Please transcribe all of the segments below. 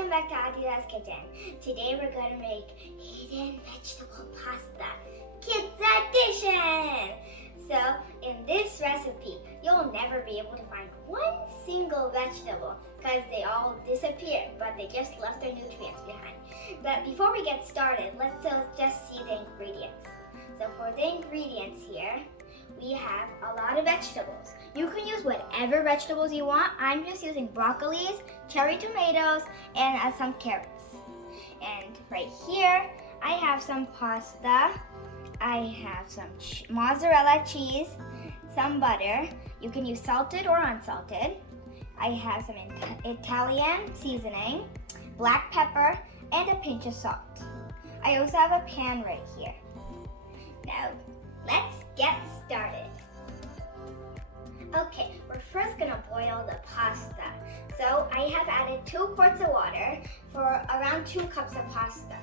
welcome back to Adida's Kitchen. Today we're going to make hidden vegetable pasta, Kids Edition! So in this recipe, you'll never be able to find one single vegetable because they all disappeared, but they just left their nutrients behind. But before we get started, let's just see the ingredients. So for the ingredients here, we have a lot of vegetables. You can use whatever vegetables you want. I'm just using broccolis, cherry tomatoes, and some carrots. And right here, I have some pasta. I have some mozzarella cheese, some butter. You can use salted or unsalted. I have some Italian seasoning, black pepper, and a pinch of salt. I also have a pan right here. Now, let's get started. Okay, we're first gonna boil the pasta. So I have added 2 quarts of water for around 2 cups of pasta.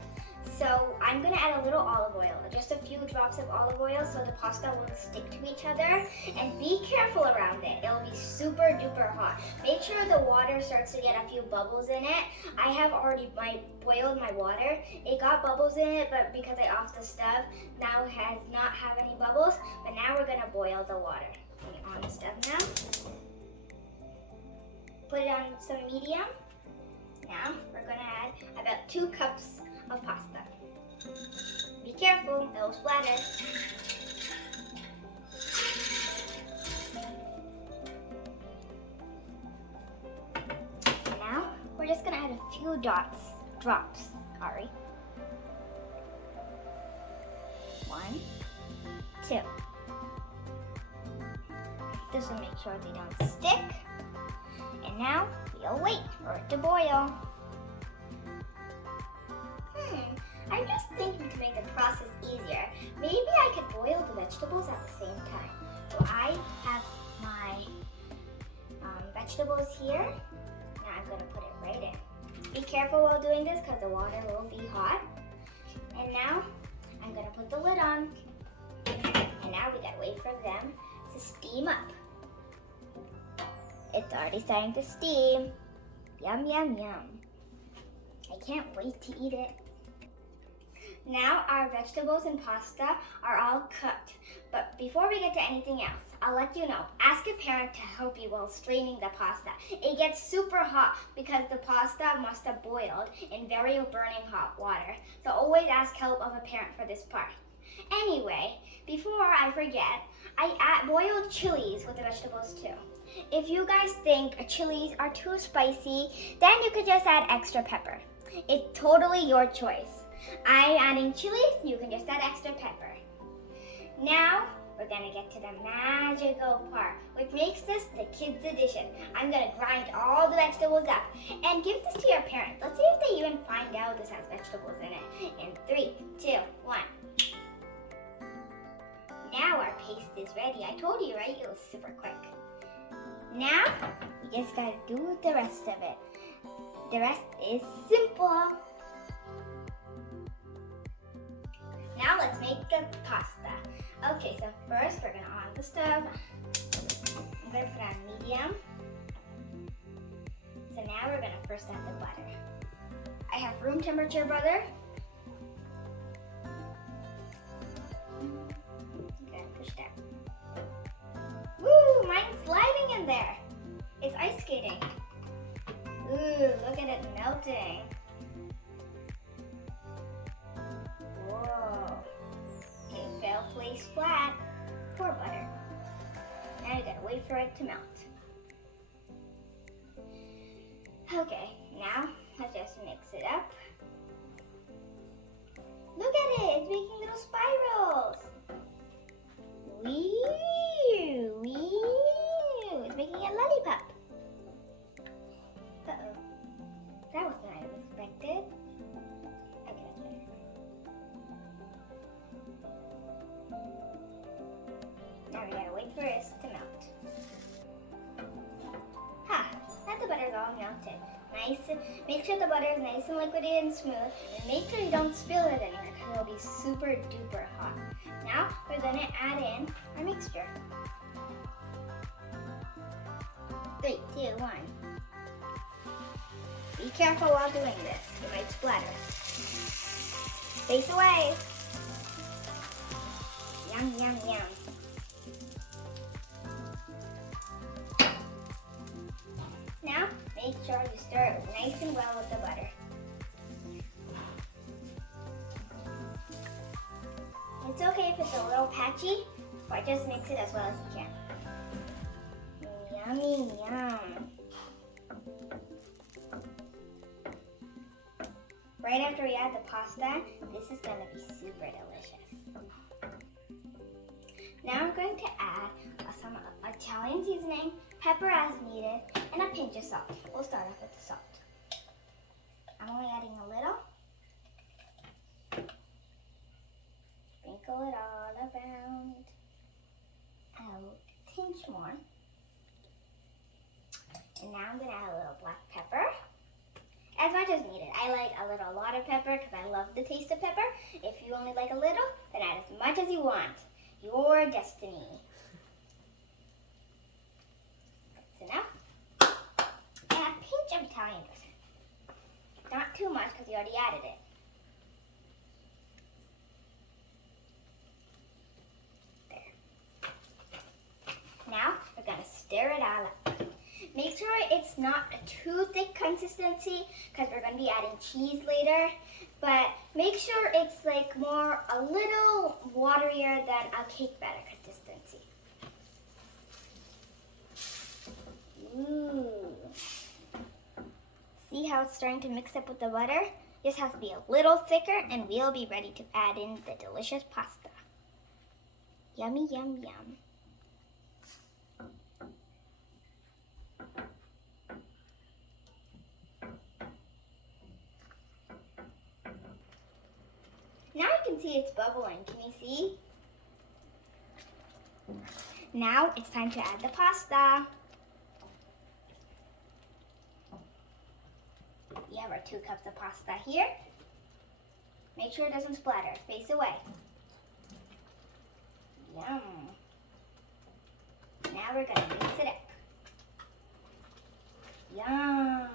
So I'm gonna add a little olive oil, just a few drops of olive oil so the pasta won't stick to each other. And be careful around it, it'll be super duper hot. Make sure the water starts to get a few bubbles in it. I have already boiled my water. It got bubbles in it, but because I offed the stove, now it has not have any bubbles. But now we're gonna boil the water. On the stove now. Put it on some medium. Now we're gonna add about 2 cups of pasta. Be careful, it'll splatter. Now we're just gonna add a few drops. Sorry. 1, 2. This will make sure they don't stick. And now we'll wait for it to boil. I'm just thinking to make the process easier. Maybe I could boil the vegetables at the same time. So I have my vegetables here. Now I'm going to put it right in. Be careful while doing this because the water will be hot. And now I'm going to put the lid on. And now we got to wait for them to steam up. It's already starting to steam. Yum, yum, yum. I can't wait to eat it. Now our vegetables and pasta are all cooked. But before we get to anything else, I'll let you know, ask a parent to help you while straining the pasta. It gets super hot because the pasta must have boiled in very burning hot water. So always ask help of a parent for this part. Anyway, before I forget, I boiled chilies with the vegetables too. If you guys think chilies are too spicy, then you could just add extra pepper. It's totally your choice. I'm adding chilies, you can just add extra pepper. Now, we're gonna get to the magical part, which makes this the Kids Edition. I'm gonna grind all the vegetables up and give this to your parents. Let's see if they even find out this has vegetables in it. In 3, 2, 1. Now our paste is ready. I told you, right? It was super quick. Now, we just gotta do the rest of it. The rest is simple. Now let's make the pasta. Okay, so first we're gonna on the stove. I'm gonna put on medium. So now we're gonna first add the butter. I have room temperature butter. I'm gonna push that. Woo, mine's sliding in there. It's ice skating. Ooh, look at it melting. Whoa. Okay, fell place flat. Pour butter. Now you gotta wait for it to melt. Okay, now let's just mix it up. Look at it, it's making little spirals. Wee, wee. It's making a lollipop. Uh-oh. That wasn't what I expected. Okay, that's better. Now we gotta wait for it to melt. Now the butter's all melted. Nice. Make sure the butter is nice and liquidy and smooth, and make sure you don't spill it anywhere because it'll be super duper hot. Now we're gonna add in our mixture. 3, 2, 1. Be Be careful while doing this. You might splatter. Face away. Yum, yum, yum. Now, make sure you stir it nice and well with the butter. It's okay if it's a little patchy, or just mix it as well as you can. Yummy, yum. Right after we add the pasta, this is going to be super delicious. Now I'm going to add some Italian seasoning, pepper as needed, and a pinch of salt. We'll start off with the salt. I'm only adding a little. Sprinkle it all around. A tinge more. And now I'm going to add a little black pepper. As much as needed. I like a lot of pepper because I love the taste of pepper. If you only like a little, then add as much as you want. Your destiny. That's enough. And a pinch of Italian dressing. Not too much because you already added it. There. Now we're going to stir it all up. Make sure it's not a too thick consistency because we're going to be adding cheese later. But make sure it's like a little waterier than a cake batter consistency. Ooh. See how it's starting to mix up with the butter? This has to be a little thicker and we'll be ready to add in the delicious pasta. Yummy, yum, yum. Now you can see it's bubbling. Can you see? Now it's time to add the pasta. We have our 2 cups of pasta here. Make sure it doesn't splatter. Face away. Yum. Now we're going to mix it up. Yum.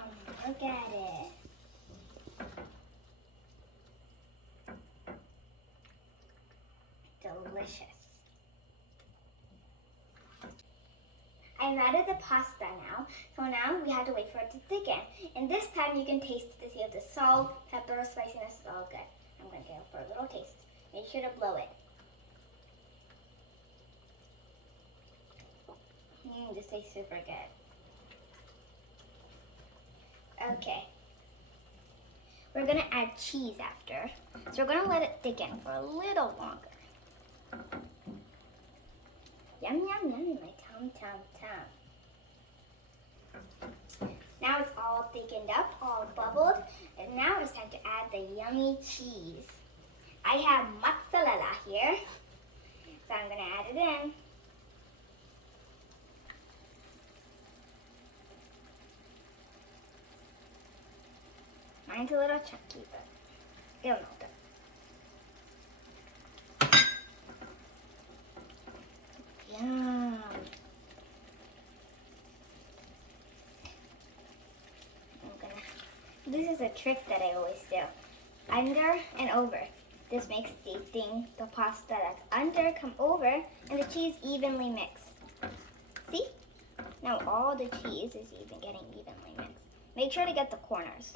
Look at it. Delicious. I've added the pasta now, so now we have to wait for it to thicken. And this time you can taste it to see if the salt, pepper, spiciness is all good. I'm going to go for a little taste. Make sure to blow it. This tastes super good. Okay. We're going to add cheese after. So we're going to let it thicken for a little longer. Yum, yum, yum, my tum, tum, tum. Now it's all thickened up, all bubbled, and now it's time to add the yummy cheese. I have mozzarella here, so I'm going to add it in. Mine's a little chunky, but it'll melt it. Yum. This is a trick that I always do. Under and over. This makes tasting the pasta that's under come over and the cheese evenly mixed. See? Now all the cheese is getting evenly mixed. Make sure to get the corners.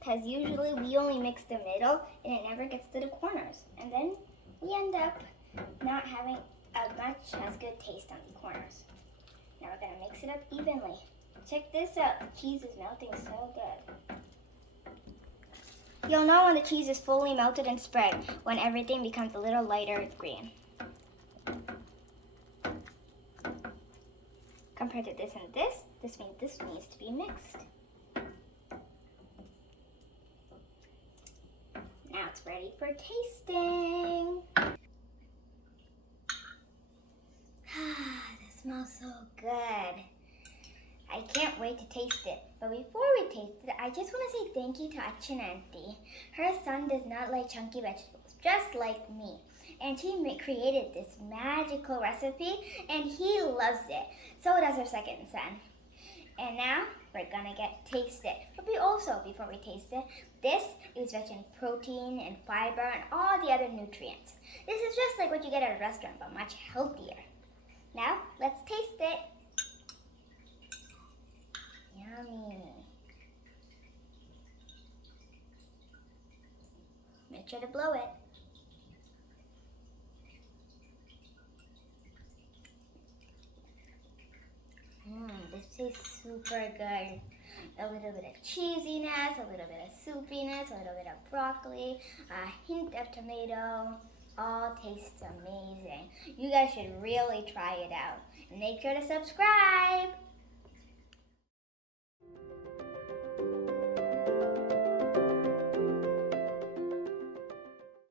Because usually we only mix the middle and it never gets to the corners. And then we end up not having as good taste on the corners. Now we're going to mix it up evenly. Check this out. The cheese is melting so good. You'll know when the cheese is fully melted and spread when everything becomes a little lighter green. Compared to this and this means this needs to be mixed. Now it's ready for tasting. This smells so good. I can't wait to taste it. But before we taste it, I just want to say thank you to Achin Auntie. Her son does not like chunky vegetables, just like me. And she created this magical recipe, and he loves it. So does her second son. And now we're gonna taste it. But before we taste it, this is rich in protein and fiber and all the other nutrients. This is just like what you get at a restaurant, but much healthier. Now, let's taste it. Yummy. Make sure to blow it. This is super good. A little bit of cheesiness, a little bit of soupiness, a little bit of broccoli, a hint of tomato. All tastes amazing. You guys should really try it out. And make sure to subscribe.